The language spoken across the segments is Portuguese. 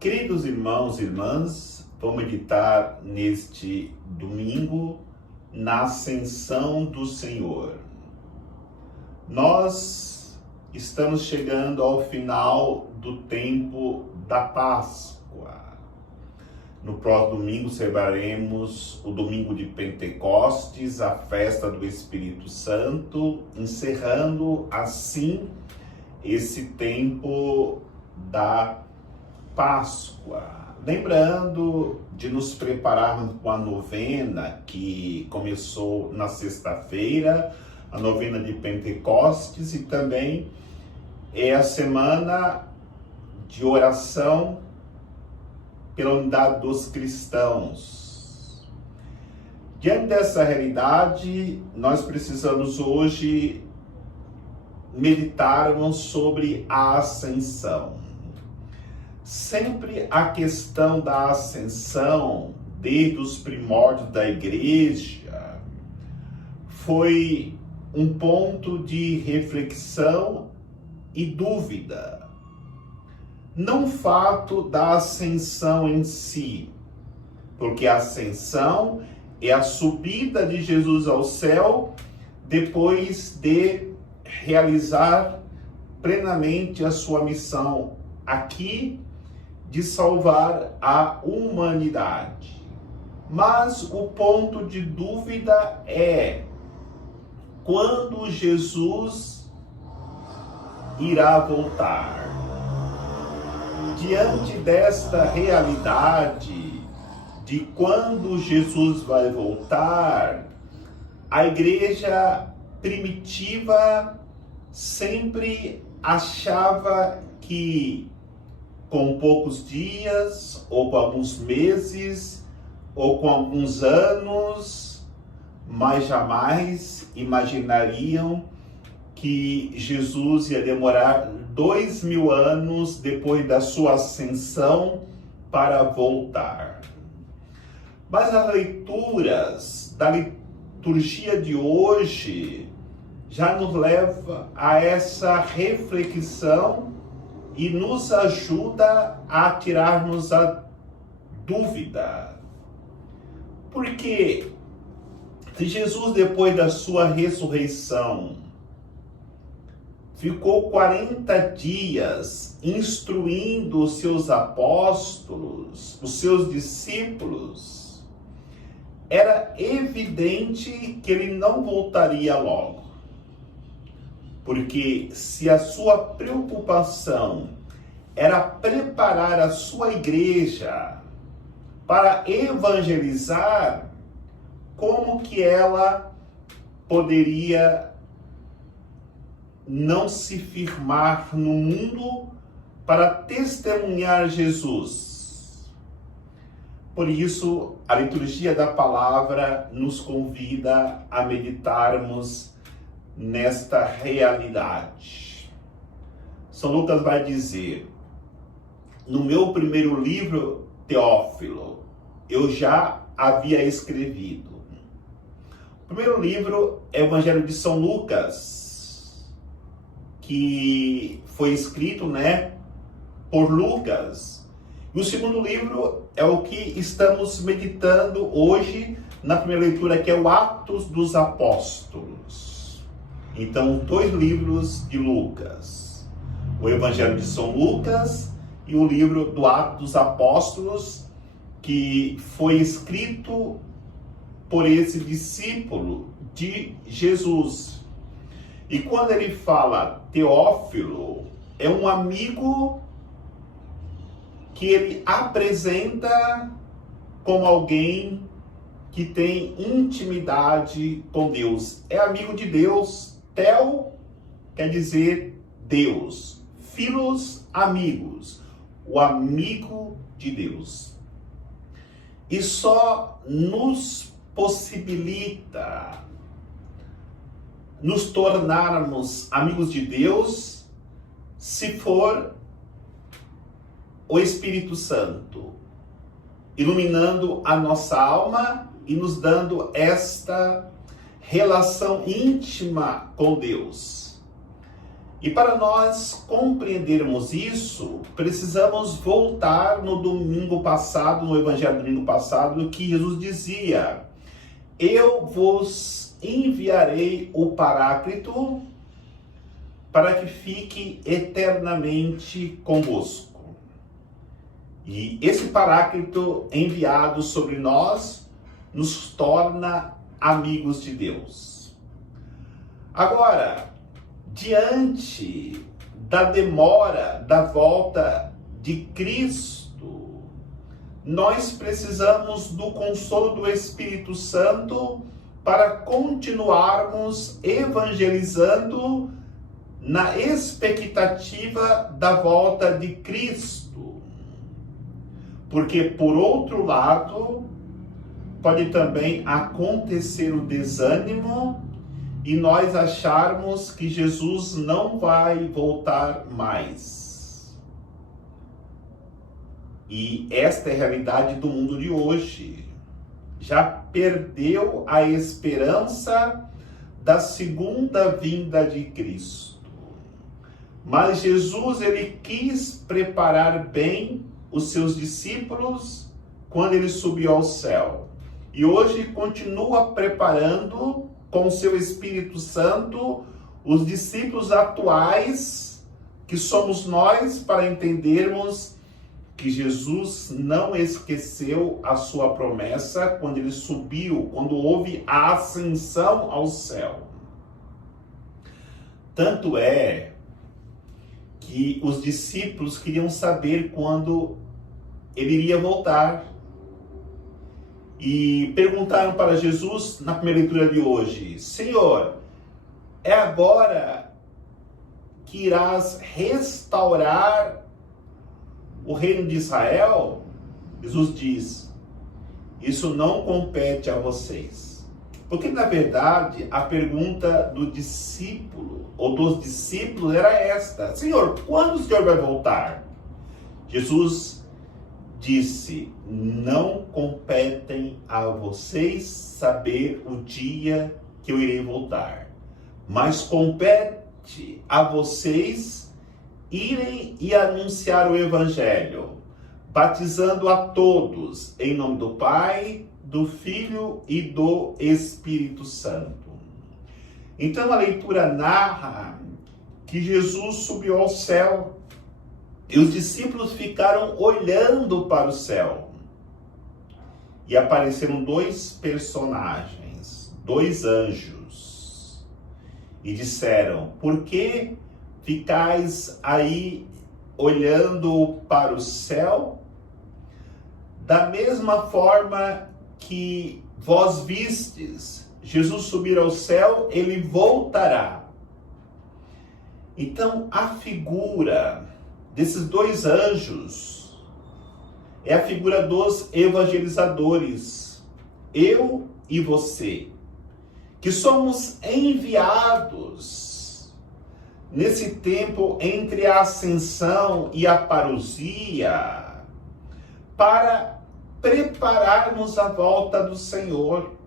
Queridos irmãos e irmãs, vamos meditar neste domingo na ascensão do Senhor. Nós estamos chegando ao final do tempo da Páscoa. No próximo domingo celebraremos o domingo de Pentecostes, a festa do Espírito Santo, encerrando assim esse tempo da Páscoa. Lembrando de nos prepararmos com a novena que começou na sexta-feira, a novena de Pentecostes, e também é a semana de oração pela unidade dos cristãos. Diante dessa realidade, nós precisamos hoje meditarmos sobre a ascensão. Sempre a questão da ascensão, desde os primórdios da igreja, foi um ponto de reflexão e dúvida. Não o fato da ascensão em si, porque a ascensão é a subida de Jesus ao céu depois de realizar plenamente a sua missão aqui de salvar a humanidade. Mas o ponto de dúvida é quando Jesus irá voltar. Diante desta realidade de quando Jesus vai voltar, a igreja primitiva sempre achava que com poucos dias, ou com alguns meses, ou com alguns anos, mas jamais imaginariam que Jesus ia demorar 2000 anos depois da sua ascensão para voltar. Mas as leituras da liturgia de hoje já nos leva a essa reflexão e nos ajuda a tirarmos a dúvida. Porque se Jesus, depois da sua ressurreição, ficou 40 dias instruindo os seus apóstolos, os seus discípulos, era evidente que ele não voltaria logo. Porque se a sua preocupação era preparar a sua igreja para evangelizar, como que ela poderia não se firmar no mundo para testemunhar Jesus? Por isso, a liturgia da palavra nos convida a meditarmos nesta realidade. São Lucas vai dizer: no meu primeiro livro, Teófilo, eu já havia escrevido. O primeiro livro é o Evangelho de São Lucas, que foi escrito, por Lucas. E o segundo livro é o que estamos meditando hoje na primeira leitura, que é o Atos dos Apóstolos. Então, 2 livros de Lucas, o Evangelho de São Lucas e o livro do Atos dos Apóstolos, que foi escrito por esse discípulo de Jesus. E quando ele fala Teófilo, é um amigo que ele apresenta como alguém que tem intimidade com Deus. É amigo de Deus. Theo quer dizer Deus. Filos, amigos. O amigo de Deus. E só nos possibilita nos tornarmos amigos de Deus se for o Espírito Santo iluminando a nossa alma e nos dando esta relação íntima com Deus. E para nós compreendermos isso, precisamos voltar no domingo passado, no Evangelho do domingo passado, que Jesus dizia: eu vos enviarei o Paráclito para que fique eternamente convosco. E esse Paráclito enviado sobre nós nos torna amigos de Deus. Agora, diante da demora da volta de Cristo, nós precisamos do consolo do Espírito Santo para continuarmos evangelizando na expectativa da volta de Cristo. Porque, por outro lado, pode também acontecer o desânimo e nós acharmos que Jesus não vai voltar mais. E esta é a realidade do mundo de hoje. Já perdeu a esperança da segunda vinda de Cristo. Mas Jesus, ele quis preparar bem os seus discípulos quando ele subiu ao céu. E hoje continua preparando com o seu Espírito Santo os discípulos atuais, que somos nós, para entendermos que Jesus não esqueceu a sua promessa quando ele subiu, quando houve a ascensão ao céu. Tanto é que os discípulos queriam saber quando ele iria voltar. E perguntaram para Jesus, na primeira leitura de hoje: Senhor, é agora que irás restaurar o reino de Israel? Jesus diz: isso não compete a vocês. Porque, na verdade, a pergunta do discípulo, ou dos discípulos, era esta: Senhor, quando o Senhor vai voltar? Jesus disse: não competem a vocês saber o dia que eu irei voltar, mas compete a vocês irem e anunciar o Evangelho, batizando a todos em nome do Pai, do Filho e do Espírito Santo. Então a leitura narra que Jesus subiu ao céu e os discípulos ficaram olhando para o céu. E apareceram dois personagens, dois anjos, e disseram: por que ficais aí olhando para o céu? Da mesma forma que vós vistes Jesus subir ao céu, ele voltará. Então, a figura desses dois anjos é a figura dos evangelizadores, eu e você, que somos enviados nesse tempo entre a ascensão e a parousia para prepararmos a volta do Senhor.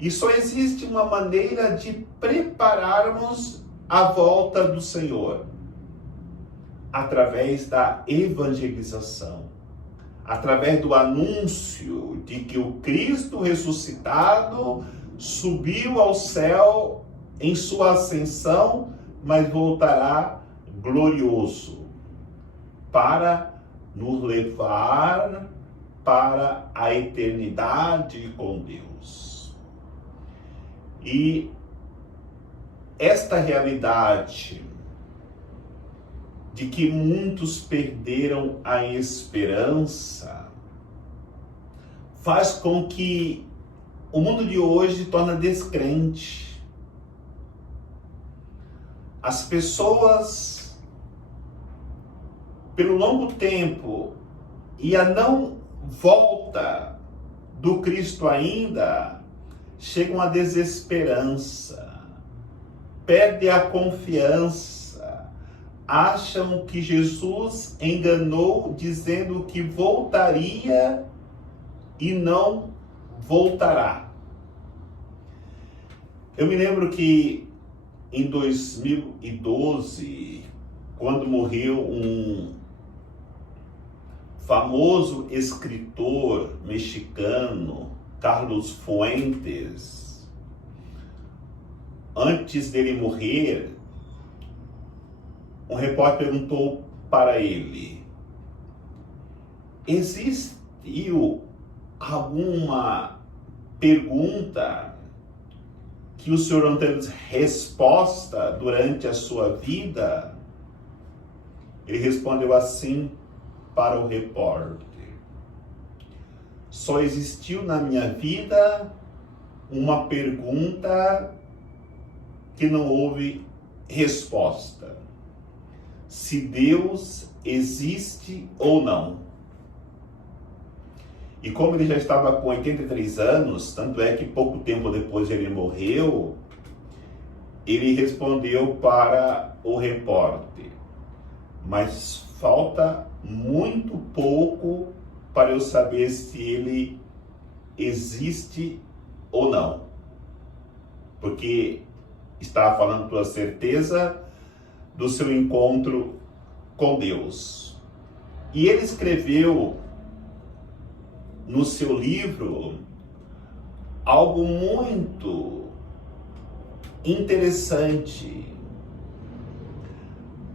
E só existe uma maneira de prepararmos a volta do Senhor: através da evangelização, através do anúncio de que o Cristo ressuscitado subiu ao céu em sua ascensão, mas voltará glorioso para nos levar para a eternidade com Deus. E esta realidade de que muitos perderam a esperança faz com que o mundo de hoje se torne descrente. As pessoas, pelo longo tempo e a não volta do Cristo ainda, chegam à desesperança, perdem a confiança, acham que Jesus enganou dizendo que voltaria e não voltará. Eu me lembro que em 2012, quando morreu um famoso escritor mexicano, Carlos Fuentes. Antes dele morrer, um repórter perguntou para ele: existiu alguma pergunta que o senhor não teve resposta durante a sua vida? Ele respondeu assim para o repórter: só existiu na minha vida uma pergunta que não houve resposta: se Deus existe ou não. E como ele já estava com 83 anos, tanto é que pouco tempo depois ele morreu, ele respondeu para o repórter: mas falta muito pouco para eu saber se ele existe ou não. Porque estava falando com a certeza do seu encontro com Deus. E ele escreveu no seu livro algo muito interessante,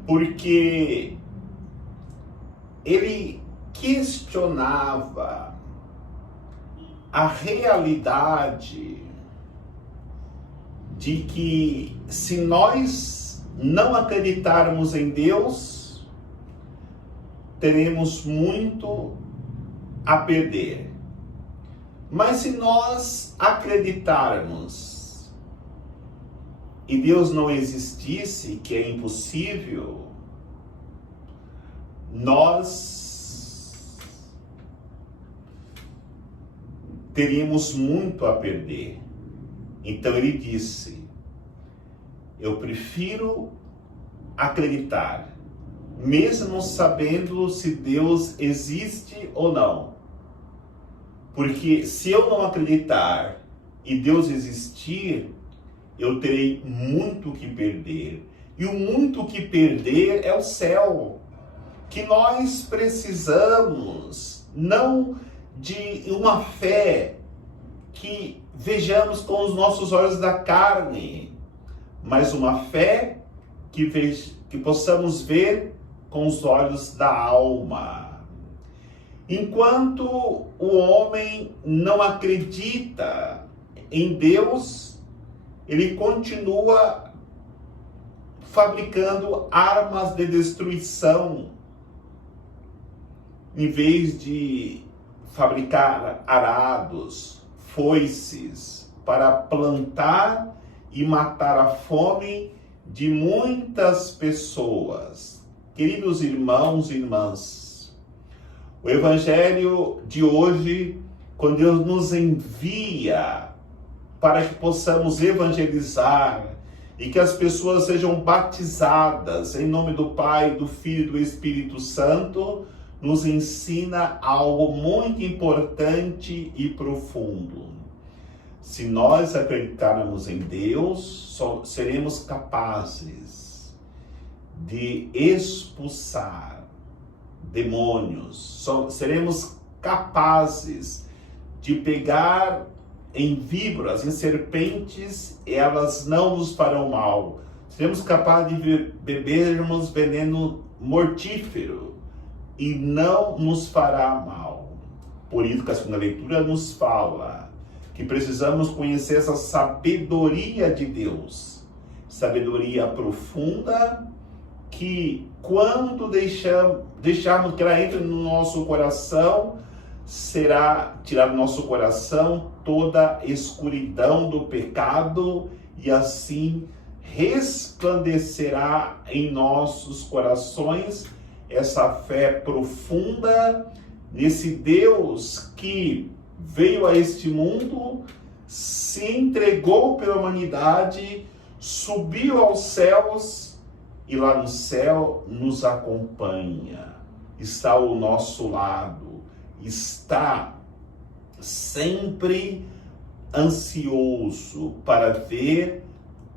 porque ele questionava a realidade de que, se nós não acreditarmos em Deus, teremos muito a perder. Mas se nós acreditarmos e Deus não existisse, que é impossível, nós teríamos muito a perder. Então ele disse: eu prefiro acreditar, mesmo sabendo se Deus existe ou não. Porque se eu não acreditar e Deus existir, eu terei muito que perder. E o muito que perder é o céu, que nós precisamos, não de uma fé que vejamos com os nossos olhos da carne, mas uma fé que possamos ver com os olhos da alma. Enquanto o homem não acredita em Deus, ele continua fabricando armas de destruição, em vez de fabricar arados, foices, para plantar e matar a fome de muitas pessoas. Queridos irmãos e irmãs, o Evangelho de hoje, quando Deus nos envia para que possamos evangelizar e que as pessoas sejam batizadas em nome do Pai, do Filho e do Espírito Santo, nos ensina algo muito importante e profundo. Se nós acreditarmos em Deus, seremos capazes de expulsar demônios, seremos capazes de pegar em víboras, em serpentes, elas não nos farão mal. Seremos capazes de bebermos veneno mortífero e não nos fará mal. Por isso que a segunda leitura nos fala que precisamos conhecer essa sabedoria de Deus, sabedoria profunda, que quando deixarmos que ela entre no nosso coração, será tirar do nosso coração toda a escuridão do pecado e assim resplandecerá em nossos corações essa fé profunda nesse Deus que veio a este mundo, se entregou pela humanidade, subiu aos céus e lá no céu nos acompanha, está ao nosso lado, está sempre ansioso para ver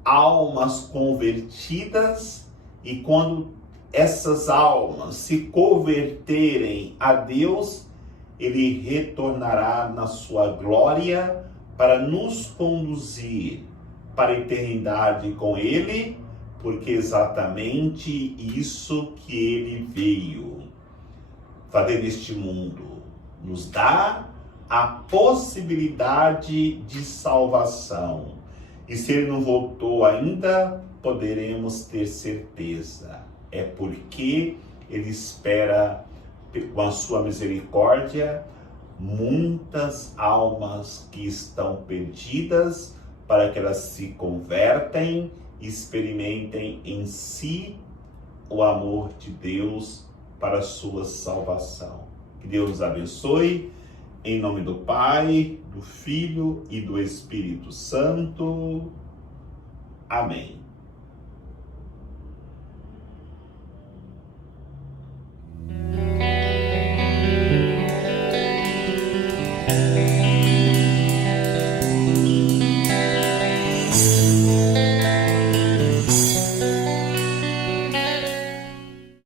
almas convertidas, e quando essas almas se converterem a Deus, Ele retornará na sua glória para nos conduzir para a eternidade com Ele, porque exatamente isso que Ele veio fazer neste mundo, nos dá a possibilidade de salvação. E se Ele não voltou ainda, poderemos ter certeza. É porque Ele espera, com a sua misericórdia, muitas almas que estão perdidas, para que elas se convertem e experimentem em si o amor de Deus para a sua salvação. Que Deus nos abençoe, em nome do Pai, do Filho e do Espírito Santo. Amém.